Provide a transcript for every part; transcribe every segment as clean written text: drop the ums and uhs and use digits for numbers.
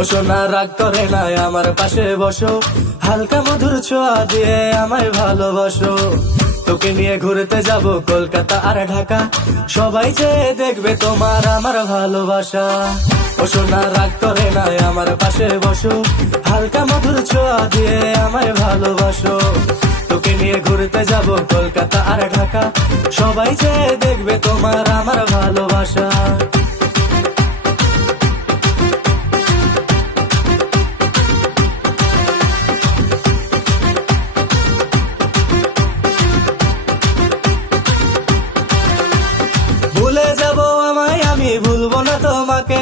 ও সোনা রাগ করে না আমার পাশে বসো, হালকা মধুর ছোঁয়া দিয়ে আমায় ভালোবাসো। তোকে নিয়ে ঘুরতে যাব কলকাতা আর ঢাকা, সবাই চেয়ে দেখবে তোমার আমার ভালোবাসা। ও সোনা রাগ করে না আমার পাশে বসো, হালকা মধুর ছোঁয়া দিয়ে আমায় ভালোবাসো। তোকে নিয়ে ঘুরতে যাব কলকাতা আর ঢাকা, সবাই চেয়ে দেখবে তোমার আমার ভালোবাসা। ভুলে যাব আমায় আমি ভুলবো না তোমাকে,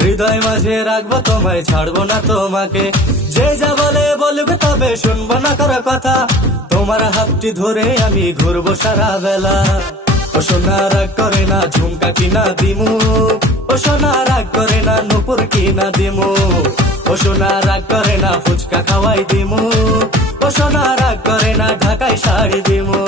হৃদয় মাঝে রাখবো তোমায় ছাড়বো না তোমাকে। যে যা বলে বলবে তবে শুনবো না কারো কথা, তোমার হাতটি ধরে আমি ঘুরবো সারা বেলা। ও সোনা রাগ করে না ঝুমকা কিনা দিমু, ও সোনা রাগ করে না নুপুর কিনা দিমু, ও সোনা রাগ করে না ফুচকা খাওয়াই দিমু, ও সোনা রাগ করে না ঢাকায় শাড়ি দিমু।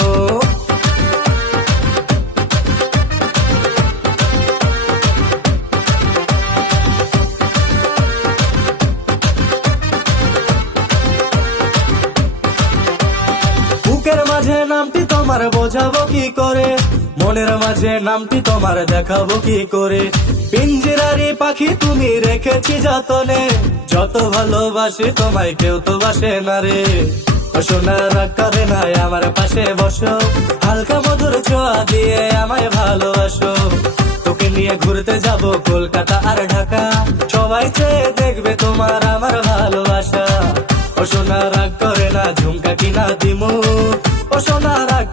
বুকের মাঝে নামটি তোমার বোঝাবো কি করে, মনের মাঝে নামটি তোমার দেখাবো কি করে। পিঞ্জিরারি পাখি তুমি রেখেছি যতনে, যত ভালোবাসি তোমায় কেউ তো বাসে না রে। ও সোনা রাগ করে না আমার পাশে বসো, হালকা মধুর ছোঁয়া দিয়ে আমায় ভালোবাসো। তোকে নিয়ে ঘুরতে যাব কলকাতা আর ঢাকা, সবাই চেয়ে দেখবে তোমার আমার ভালোবাসা। ও সোনা রাগ করে না ঝুমকা কিনা দিমু, ও সোনা রাগ